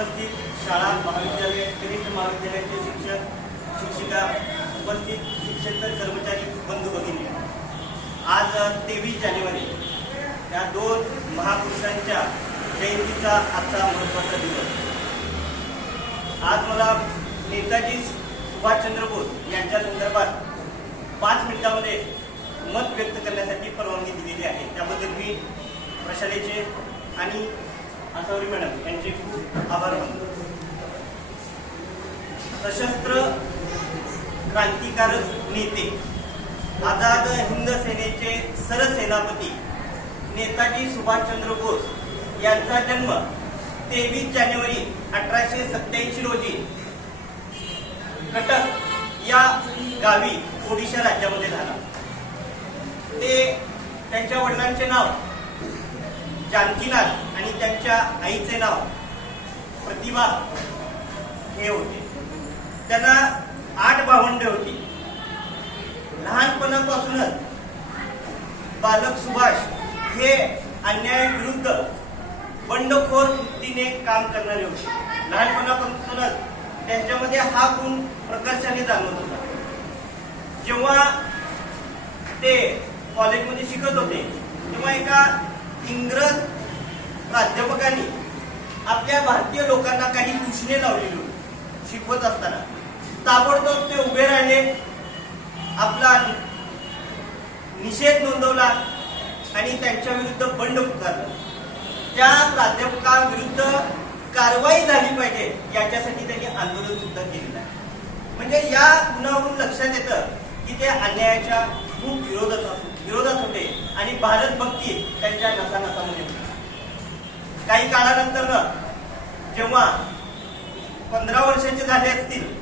उपस्थित शाळा महाविद्यालय कनिष्ठ महाविद्यालयाचे शिक्षक शिक्षिका उपस्थित शिक्षक कर्मचारी बंधू भगिनी. आज तेवीस जानेवारी या दोन महापुरुषांच्या जयंतीचा आजचा महत्त्वाचा दिवस. आज मला नेताजी सुभाषचंद्र बोस यांच्या संदर्भात पाच मिनिटामध्ये मत व्यक्त करण्यासाठी परवानगी दिलेली आहे. त्याबद्दल मी प्रशालेचे आणि आसावरी मॅडम यांचे सशस्त्र क्रांतिकारक नेते आझाद हिंद सेनेचे सरसेनापती नेताजी सुभाषचंद्र बोस यांचा जन्म तेवीस जानेवारी अठराशे सत्याऐंशी रोजी कटक या गावी ओडिशा राज्यामध्ये झाला. ते त्यांच्या वडिलांचे नाव जानकीनाथ आणि त्यांच्या आईचे नाव प्रतिभा हे होते. त्यांना आठ भावंडे होती. लहानपणापासूनच बालक सुभाष हे अन्यायाविरुद्ध बंडखोर वृत्तीने काम करणारे होते. लहानपणापासूनच त्यांच्यामध्ये हा गुण प्रकर्षाने जाणवत होता. जेव्हा ते कॉलेजमध्ये शिकत होते तेव्हा एका इंग्रज प्राध्यापकांनी आपल्या भारतीय लोकांना काही कुशने लावलेली होती शिकवत असताना. ताबडतोब ते उभे राहिले. आपला निषेध नोंदवला आणि त्यांच्या विरुद्ध बंड पुकारलं. त्या प्राध्यापकाविरुद्ध कारवाई झाली पाहिजे याच्यासाठी त्यांनी आंदोलन सुद्धा केलेलं आहे. म्हणजे या गुन्ह्यावरून लक्षात येतं की ते अन्यायाच्या खूप विरोधात विरोधात होते आणि भारत भक्ती त्यांच्या नसानसामध्ये होती. काही काळानंतर जेव्हा पंधरा वर्षाचे झाले असतील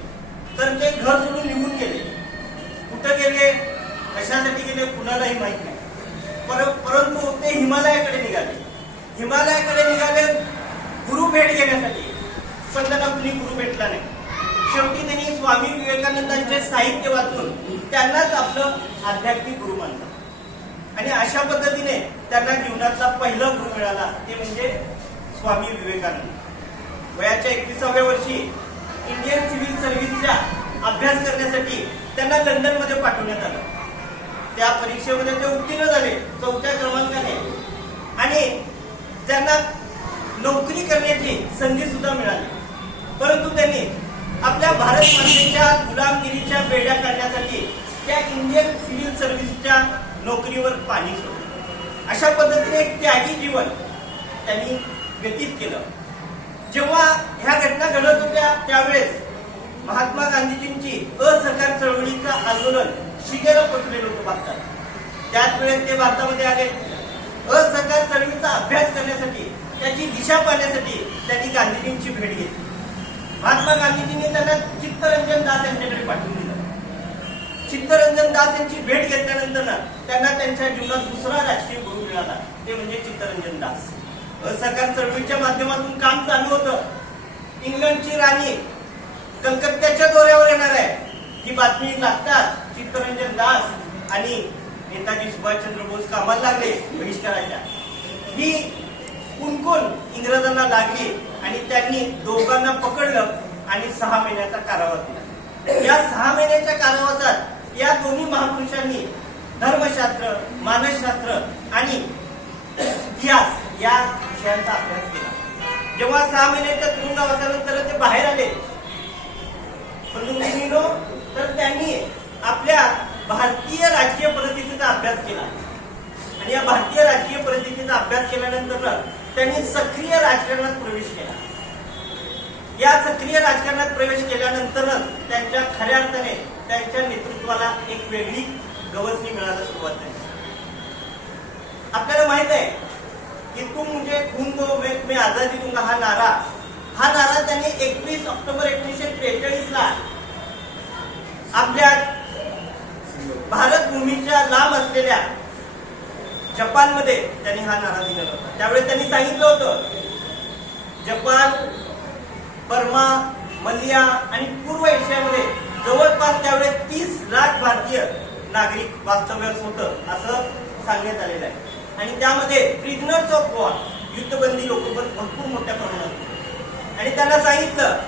तर ते घर सोडून निघून गेले. कुठं गेले? कशासाठी गेले? कुणालाही माहीत नाही. पर परंतु ते हिमालयाकडे निघाले. हिमालयाकडे निघाले गुरु भेट घेण्यासाठी. पण त्यांना कुणी गुरु भेटला नाही. शेवटी त्यांनी स्वामी विवेकानंदांचे साहित्य वाचून त्यांनाच आपलं आध्यात्मिक गुरु मानलं. आणि अशा पद्धतीने त्यांना जीवनातला पहिला गुरु मिळाला ते म्हणजे स्वामी विवेकानंद. वयाच्या एकविसाव्या वर्षी इंडियन सिव्हिल सर्व्हिसचा अभ्यास करण्यासाठी त्यांना लंडनमध्ये पाठवण्यात आलं. त्या परीक्षेमध्ये ते उत्तीर्ण झाले चौथ्या क्रमांकाने. आणि त्यांना नोकरी करण्याची संधी सुद्धा मिळाली. परंतु त्यांनी आपल्या भारत मातेच्या गुलामगिरीच्या बेड्या काढण्यासाठी त्या इंडियन सिव्हिल सर्व्हिसच्या नोकरीवर पाणी सोडलं. अशा पद्धतीने एक त्यागी जीवन त्यांनी व्यतीत केलं. जेव्हा ह्या घटना घडत होत्या त्यावेळेस महात्मा गांधीजींची असहकार चळवळीचं आंदोलन शिगेला पोचलेलं होतं भारतात त्याच वेळेस ते भारतामध्ये आले. असहकार चळवळीचा अभ्यास करण्यासाठी त्याची दिशा पाहण्यासाठी त्यांनी गांधीजींची भेट घेतली. महात्मा गांधीजींनी त्यांना चित्तरंजन दास यांच्याकडे पाठवून दिलं. चित्तरंजन दास यांची भेट घेतल्यानंतर त्यांना त्यांच्या जीवनात दुसरा राजकीय गुरु मिळाला. ते म्हणजे चित्तरंजन दास. असहकार चळवळीच्या माध्यमातून काम चालू होतं. इंग्लंडची राणी कलकत्त्याच्या दौऱ्यावर येणार आहे. ही बातमी लागतात चित्तरंजन दास आणि नेताजी सुभाषचंद्र बोस कामाला लागले बहिष्काराच्या ही कुणकुण इंग्रजांना लागली आणि त्यांनी दोघांना पकडलं आणि सहा महिन्याचा कारावास दिला. या सहा महिन्याच्या कारावासात या दोन्ही महापुरुषांनी धर्मशास्त्र मानसशास्त्र आणि इतिहास या विषयांचा अभ्यास केला. जेव्हा सहा महिन्याच्या तुरुंगवासानंतर ते बाहेर आले. बंधुभगिनीनो तर त्यांनी आपल्या भारतीय राजकीय परिस्थितीचा अभ्यास केला. आणि या भारतीय राजकीय परिस्थितीचा अभ्यास केल्यानंतर त्यांनी सक्रिय राजकारणात प्रवेश केला. या सक्रिय राजकारणात प्रवेश केल्यानंतरच त्यांच्या खऱ्या अर्थाने त्यांच्या नेतृत्वाला एक वेगळी गवसणी मिळायला सुरुवात झाली. आपल्याला माहीत आहे की तुम मुझे खून दो मैं तुम्हें आजादी दूंगा हा नारा। हा नारा त्यांनी एकवीस ऑक्टोबर एकोणीसशे त्रेचाळीस ला आपल्या भारत भूमीच्या लांब असलेल्या जपानमध्ये त्यांनी हा नारा दिलेला होता. त्यावेळेस त्यांनी सांगितलं होतं जपान बर्मा मलिया आणि पूर्व एशियामध्ये जवळपास त्यावेळेस तीस लाख भारतीय नागरिक वास्तव्यास होतं असं सांगण्यात आलेलं आहे. आणि त्यामध्ये प्रिझनर्स ऑफ वॉर युद्धबंदी लोक पण भरपूर मोठ्या प्रमाणात आणि त्यांना सांगितलं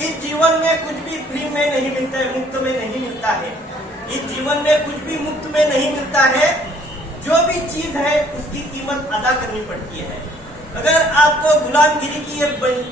इस जीवन में कुछ भी फ्री में नहीं मिलता है मुफ्त में नहीं मिलता है. इस जीवन में कुछ भी मुफ्त में नहीं मिलता है. जो भी चीज है उसकी कीमत अदा करनी पड़ती है. अगर आपको गुलामगिरी की ये बन-